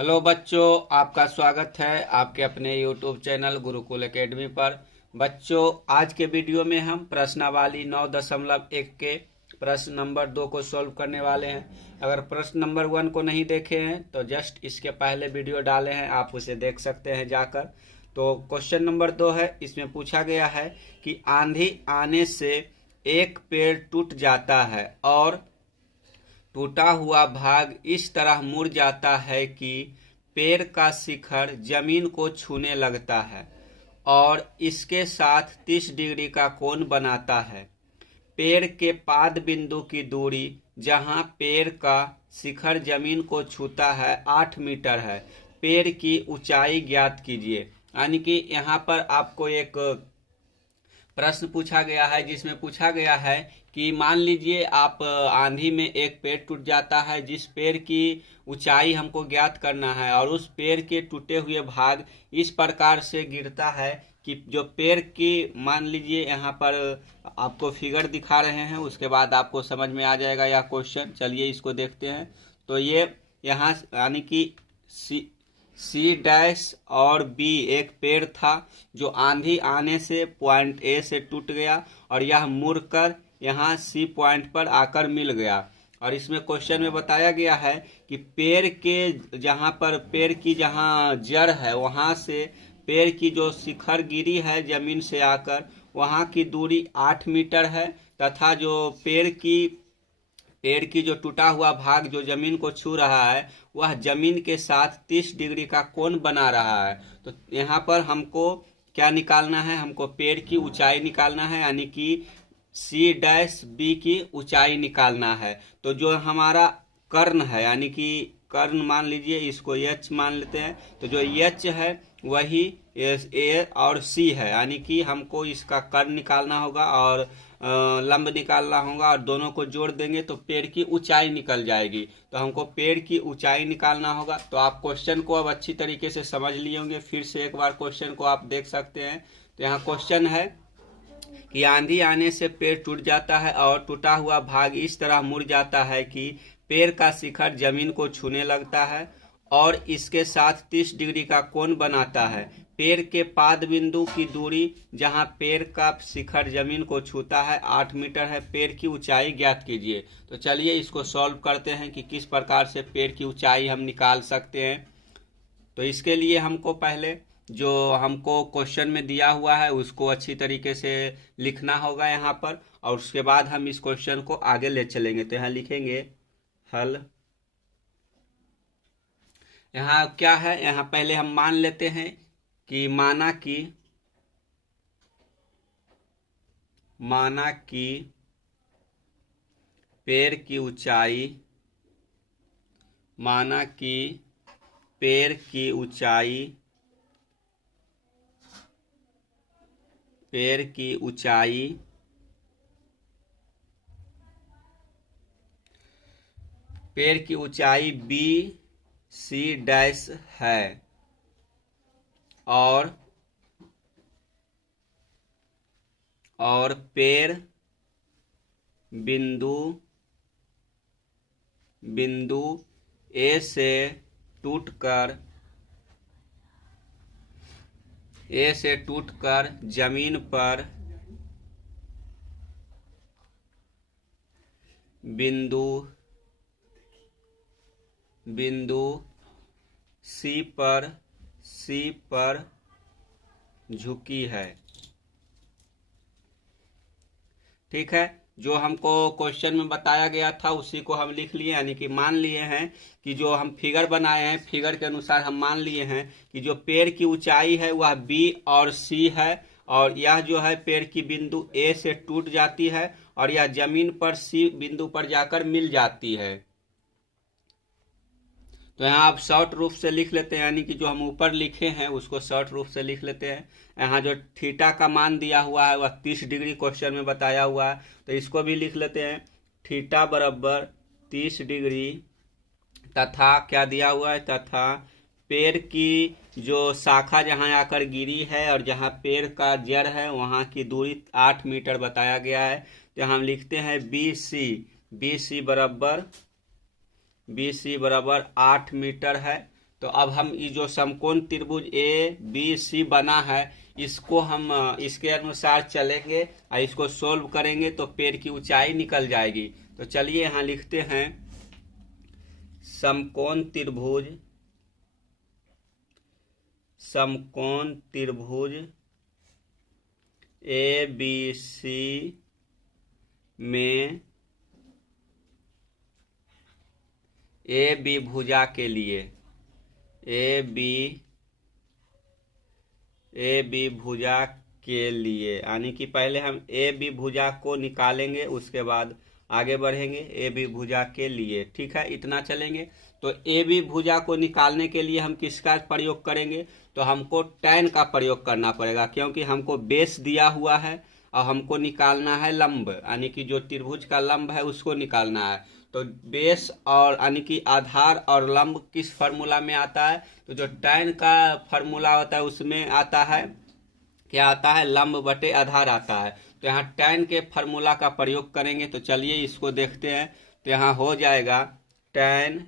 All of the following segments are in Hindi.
हेलो बच्चों, आपका स्वागत है आपके अपने यूट्यूब चैनल गुरुकुल एकेडमी पर। बच्चों, आज के वीडियो में हम प्रश्नावली 9.1 के प्रश्न नंबर 2 को सॉल्व करने वाले हैं। अगर प्रश्न नंबर 1 को नहीं देखे हैं तो जस्ट इसके पहले वीडियो डाले हैं, आप उसे देख सकते हैं जाकर। तो क्वेश्चन नंबर 2 है, इसमें पूछा गया है कि आंधी आने से एक पेड़ टूट जाता है और टूटा हुआ भाग इस तरह मुड़ जाता है कि पेड़ का शिखर जमीन को छूने लगता है और इसके साथ 30 डिग्री का कोण बनाता है। पेड़ के पाद बिंदु की दूरी जहां पेड़ का शिखर जमीन को छूता है 8 मीटर है। पेड़ की ऊंचाई ज्ञात कीजिए। यानी कि यहाँ पर आपको एक प्रश्न पूछा गया है जिसमें पूछा गया है कि मान लीजिए आप आंधी में एक पेड़ टूट जाता है, जिस पेड़ की ऊंचाई हमको ज्ञात करना है, और उस पेड़ के टूटे हुए भाग इस प्रकार से गिरता है कि जो पेड़ की, मान लीजिए यहाँ पर आपको फिगर दिखा रहे हैं, उसके बाद आपको समझ में आ जाएगा यह क्वेश्चन। चलिए इसको देखते हैं। तो ये यहाँ यानी कि सी डैश और बी एक पेड़ था जो आंधी आने से पॉइंट ए से टूट गया और यह मुड़कर यहाँ सी पॉइंट पर आकर मिल गया। और इसमें क्वेश्चन में बताया गया है कि पेड़ के जहाँ पर पेड़ की जहाँ जड़ है वहाँ से पेड़ की जो शिखर गिरी है जमीन से आकर, वहाँ की दूरी 8 मीटर है, तथा जो पेड़ की जो टूटा हुआ भाग जो जमीन को छू रहा है वह जमीन के साथ 30 डिग्री का कोण बना रहा है। तो यहाँ पर हमको क्या निकालना है? हमको पेड़ की ऊंचाई निकालना है, यानी कि सी डैश बी की ऊंचाई निकालना है। तो जो हमारा कर्ण है, यानी कि कर्ण मान लीजिए, इसको एच मान लेते हैं। तो जो एच है वही ए और सी है, यानी कि हमको इसका कर्ण निकालना होगा और लंब निकालना होगा, और दोनों को जोड़ देंगे तो पेड़ की ऊंचाई निकल जाएगी। तो हमको पेड़ की ऊंचाई निकालना होगा। तो आप क्वेश्चन को अब अच्छी तरीके से समझ लिए होंगे। फिर से एक बार क्वेश्चन को आप देख सकते हैं। तो यहाँ क्वेश्चन है कि आंधी आने से पेड़ टूट जाता है और टूटा हुआ भाग इस तरह मुड़ जाता है कि पेड़ का शिखर जमीन को छूने लगता है और इसके साथ 30 डिग्री का कोण बनाता है। पेड़ के पाद बिंदु की दूरी जहां पेड़ का शिखर जमीन को छूता है 8 मीटर है। पेड़ की ऊंचाई ज्ञात कीजिए। तो चलिए इसको सॉल्व करते हैं कि किस प्रकार से पेड़ की ऊंचाई हम निकाल सकते हैं। तो इसके लिए हमको पहले जो हमको क्वेश्चन में दिया हुआ है उसको अच्छी तरीके से लिखना होगा यहाँ पर, और उसके बाद हम इस क्वेश्चन को आगे ले चलेंगे। तो यहाँ लिखेंगे हल। यहाँ क्या है, यहाँ पहले हम मान लेते हैं कि माना कि पेड़ की ऊंचाई, माना कि पेड़ की ऊंचाई बी सी डैश है और पेड़ बिंदु ए से टूटकर जमीन पर बिंदु सी पर झुकी है। ठीक है, जो हमको क्वेश्चन में बताया गया था उसी को हम लिख लिए, यानी कि मान लिए हैं कि जो हम फिगर बनाए हैं फिगर के अनुसार हम मान लिए हैं कि जो पेड़ की ऊंचाई है वह बी और सी है, और यह जो है पेड़ की बिंदु ए से टूट जाती है और यह जमीन पर सी बिंदु पर जाकर मिल जाती है। तो यहाँ आप शॉर्ट रूप से लिख लेते हैं, यानी कि जो हम ऊपर लिखे हैं उसको शॉर्ट रूप से लिख लेते हैं। यहाँ जो थीटा का मान दिया हुआ है वह 30 डिग्री क्वेश्चन में बताया हुआ है, तो इसको भी लिख लेते हैं। थीटा बराबर 30 डिग्री, तथा क्या दिया हुआ है, तथा पेड़ की जो शाखा जहाँ आकर गिरी है और जहाँ पेड़ का जड़ है वहाँ की दूरी 8 मीटर बताया गया है। तो हम लिखते हैं बी सी बराबर 8 मीटर है। तो अब हम ये जो समकोण त्रिभुज ए बी सी बना है इसको हम इसके अनुसार चलेंगे और इसको सोल्व करेंगे तो पेड़ की ऊंचाई निकल जाएगी। तो चलिए यहाँ लिखते हैं समकोण त्रिभुज ए बी सी में ए बी भुजा के लिए ए बी भुजा के लिए यानी कि पहले हम ए बी भुजा को निकालेंगे, उसके बाद आगे बढ़ेंगे ए बी भुजा के लिए। ठीक है, इतना चलेंगे। तो ए बी भुजा को निकालने के लिए हम किसका प्रयोग करेंगे? तो हमको tan का प्रयोग करना पड़ेगा, क्योंकि हमको बेस दिया हुआ है और हमको निकालना है लंब, यानी कि जो त्रिभुज का लंब है उसको निकालना है। तो बेस और यानी कि आधार और लंब किस फार्मूला में आता है? तो जो tan का फार्मूला होता है उसमें आता है, क्या आता है? लंब बटे आधार आता है। तो यहाँ tan के फार्मूला का प्रयोग करेंगे। तो चलिए इसको देखते हैं। तो यहाँ हो जाएगा tan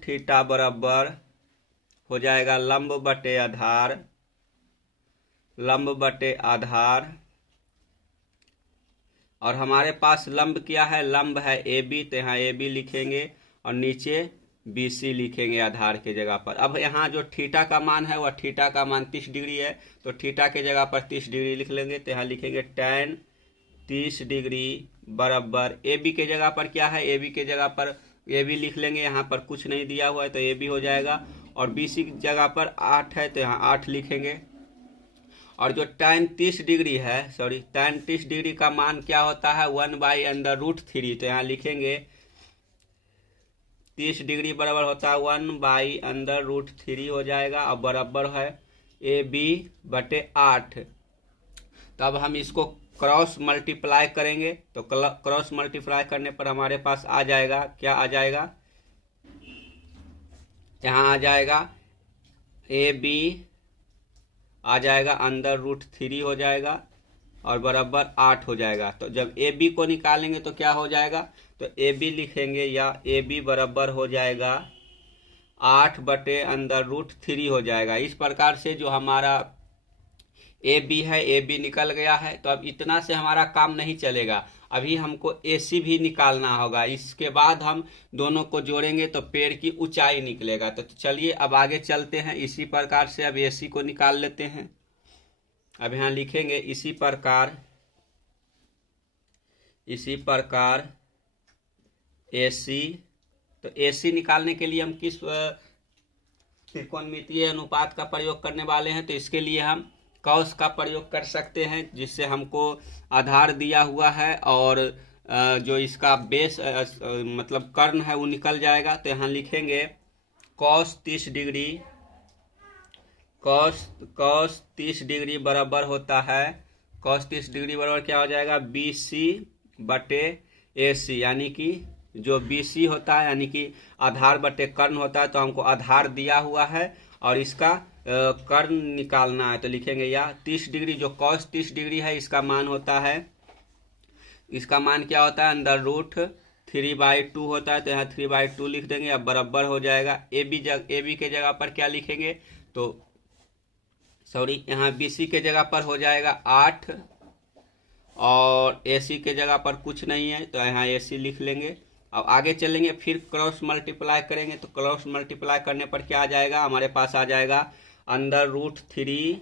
थीटा बराबर हो जाएगा लंब बटे आधार, और हमारे पास लंब क्या है? लंब है ए बी, तो यहाँ ए बी लिखेंगे और नीचे बी सी लिखेंगे आधार के जगह पर। अब यहाँ जो थीटा का मान है वह थीटा का मान 30 डिग्री है, तो थीटा के जगह पर 30 डिग्री लिख लेंगे। तो यहाँ लिखेंगे tan 30 डिग्री बराबर ए बी के जगह पर क्या है? ए बी के जगह पर ए बी लिख लेंगे, यहाँ पर कुछ नहीं दिया हुआ है तो ए बी हो जाएगा, और बी सी की जगह पर 8 है तो यहाँ 8 लिखेंगे। और जो tan 30 डिग्री है, tan 30 डिग्री का मान क्या होता है? 1/√3। तो यहाँ लिखेंगे 30 डिग्री बराबर होता है 1/√3 हो जाएगा, और बराबर है ए बी बटे 8। तो अब हम इसको क्रॉस मल्टीप्लाई करेंगे। तो क्रॉस मल्टीप्लाई करने पर हमारे पास आ जाएगा, क्या आ जाएगा? यहाँ आ जाएगा ए बी आ जाएगा √3 हो जाएगा और बराबर 8 हो जाएगा। तो जब ए बी को निकालेंगे तो क्या हो जाएगा? तो ए बी लिखेंगे, या ए बी बराबर हो जाएगा 8/√3 हो जाएगा। इस प्रकार से जो हमारा ए बी है, ए बी निकल गया है। तो अब इतना से हमारा काम नहीं चलेगा, अभी हमको ए सी भी निकालना होगा। इसके बाद हम दोनों को जोड़ेंगे तो पेड़ की ऊंचाई निकलेगा। तो चलिए अब आगे चलते हैं। इसी प्रकार से अब ए सी को निकाल लेते हैं। अब यहाँ लिखेंगे इसी प्रकार ए सी। तो ए सी निकालने के लिए हम किस त्रिकोणमितीय अनुपात का प्रयोग करने वाले हैं? तो इसके लिए हम कॉस का प्रयोग कर सकते हैं, जिससे हमको आधार दिया हुआ है और जो इसका बेस मतलब कर्ण है वो निकल जाएगा। तो यहाँ लिखेंगे कॉस 30 डिग्री बराबर होता है, कॉस 30 डिग्री बराबर क्या हो जाएगा? बी सी बटे ए सी, यानी कि जो बी सी होता है यानी कि आधार बटे कर्ण होता है। तो हमको आधार दिया हुआ है और इसका कर्ण निकालना है। तो लिखेंगे या 30 डिग्री, जो कॉस 30 डिग्री है इसका मान होता है, इसका मान क्या होता है? √3/2 होता है। तो यहाँ 3/2 लिख देंगे। अब बराबर हो जाएगा ए बी के जगह पर क्या लिखेंगे? तो यहाँ बी सी के जगह पर हो जाएगा 8 और ए सी के जगह पर कुछ नहीं है तो यहाँ ए सी लिख लेंगे। अब आगे चलेंगे, फिर क्रॉस मल्टीप्लाई करेंगे। तो क्रॉस मल्टीप्लाई करने पर क्या आ जाएगा? हमारे पास आ जाएगा √3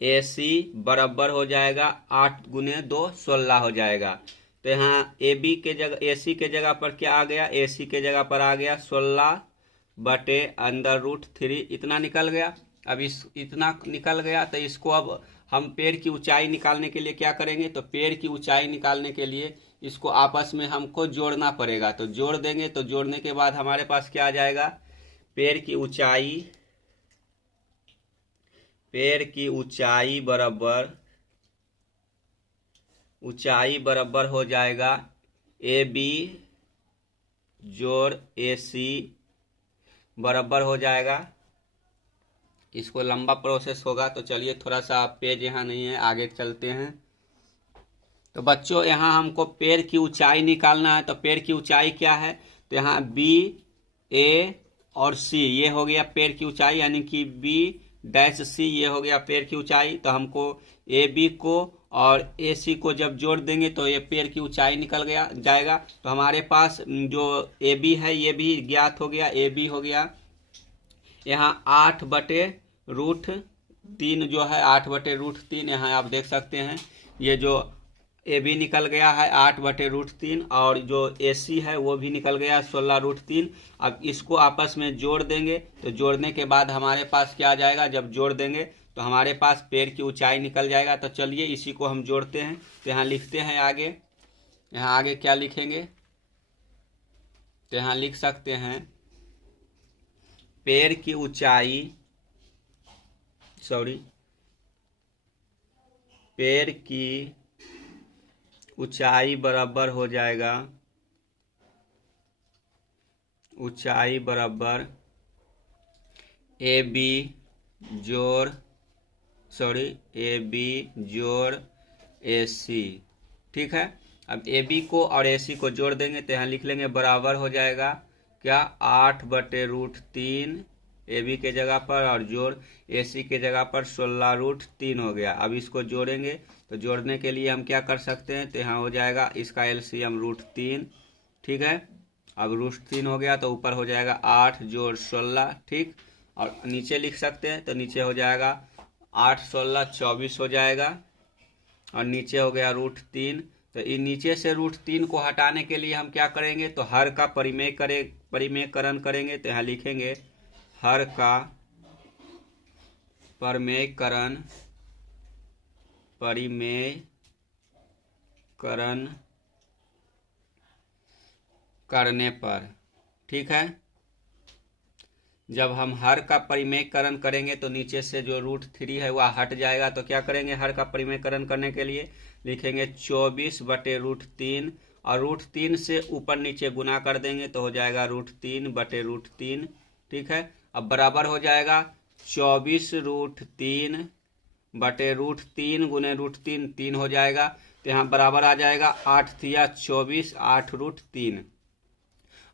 ए सी बराबर हो जाएगा 8 × 2 16 हो जाएगा। तो यहाँ ए बी के जगह ए सी के जगह पर क्या आ गया? ए सी के जगह पर आ गया 16/√3, इतना निकल गया। अब इतना निकल गया तो इसको अब हम पेड़ की ऊंचाई निकालने के लिए क्या करेंगे? तो पेड़ की ऊंचाई निकालने के लिए इसको आपस में हमको जोड़ना पड़ेगा। तो जोड़ देंगे, तो जोड़ने के बाद हमारे पास क्या आ जाएगा? पेड़ की ऊंचाई बराबर हो जाएगा ए बी जोड़ ए सी बराबर हो जाएगा। इसको लंबा प्रोसेस होगा। तो चलिए थोड़ा सा पेज यहाँ नहीं है, आगे चलते हैं। तो बच्चों यहाँ हमको पेड़ की ऊंचाई निकालना है। तो पेड़ की ऊंचाई क्या है? तो यहाँ बी ए और सी ये हो गया पेड़ की ऊंचाई, यानी कि बी डैश सी ये हो गया पेड़ की ऊंचाई। तो हमको ए बी को और ए सी को जब जोड़ देंगे तो ये पेड़ की ऊंचाई निकल गया जाएगा। तो हमारे पास जो ए बी है ये भी ज्ञात हो गया, ए बी हो गया यहाँ 8/√3 जो है 8/√3 यहाँ आप देख सकते हैं। ये जो ए बी निकल गया है 8/√3 और जो ए सी है वो भी निकल गया 16√3। अब इसको आपस में जोड़ देंगे तो जोड़ने के बाद हमारे पास क्या आ जाएगा, जब जोड़ देंगे तो हमारे पास पेड़ की ऊंचाई निकल जाएगा। तो चलिए इसी को हम जोड़ते हैं। तो यहाँ लिखते हैं आगे, यहाँ आगे क्या लिखेंगे, तो यहाँ लिख सकते हैं पेड़ की ऊंचाई पेड़ की ऊंचाई बराबर हो जाएगा, ऊंचाई बराबर ए बी जोड़ ए सी। ठीक है, अब ए बी को और ए सी को जोड़ देंगे तो यहाँ लिख लेंगे बराबर हो जाएगा क्या 8/√3 ए बी के जगह पर और जोड़ ए सी के जगह पर 16√3 हो गया। अब इसको जोड़ेंगे तो जोड़ने के लिए हम क्या कर सकते हैं, तो यहाँ हो जाएगा इसका एलसीएम √3। ठीक है, अब √3 हो गया तो ऊपर हो जाएगा 8 जोड़ 16। ठीक, और नीचे लिख सकते हैं तो नीचे हो जाएगा 8 16 24 हो जाएगा और नीचे हो गया √3। तो इन नीचे से √3 को हटाने के लिए हम क्या करेंगे, तो हर का परिमेयकरण करेंगे। तो यहाँ लिखेंगे हर का परिमेयकरण करने पर, ठीक है, जब हम हर का परिमेयकरण करेंगे तो नीचे से जो √3 है वह हट जाएगा। तो क्या करेंगे, हर का परिमेयकरण करने के लिए लिखेंगे 24/√3 और √3 से ऊपर नीचे गुना कर देंगे तो हो जाएगा √3/√3। ठीक है, अब बराबर हो जाएगा 24√3/√3 गुने √3 3 हो जाएगा। तो यहाँ बराबर आ जाएगा 8 तिया 24 8√3,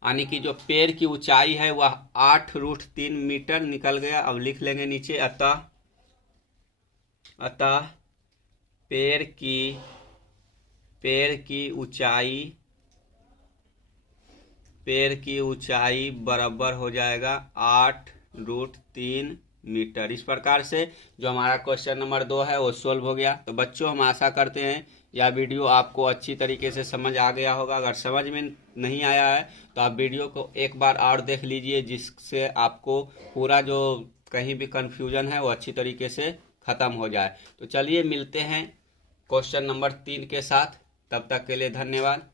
यानी कि जो पेड़ की ऊंचाई है वह 8√3 मीटर निकल गया। अब लिख लेंगे नीचे अतः पेड़ की ऊंचाई बराबर हो जाएगा 8√3 मीटर। इस प्रकार से जो हमारा क्वेश्चन नंबर 2 है वो सोल्व हो गया। तो बच्चों हम आशा करते हैं यह वीडियो आपको अच्छी तरीके से समझ आ गया होगा। अगर समझ में नहीं आया है तो आप वीडियो को एक बार और देख लीजिए, जिससे आपको पूरा जो कहीं भी कन्फ्यूजन है वो अच्छी तरीके से ख़त्म हो जाए। तो चलिए मिलते हैं क्वेश्चन नंबर 3 के साथ, तब तक के लिए धन्यवाद।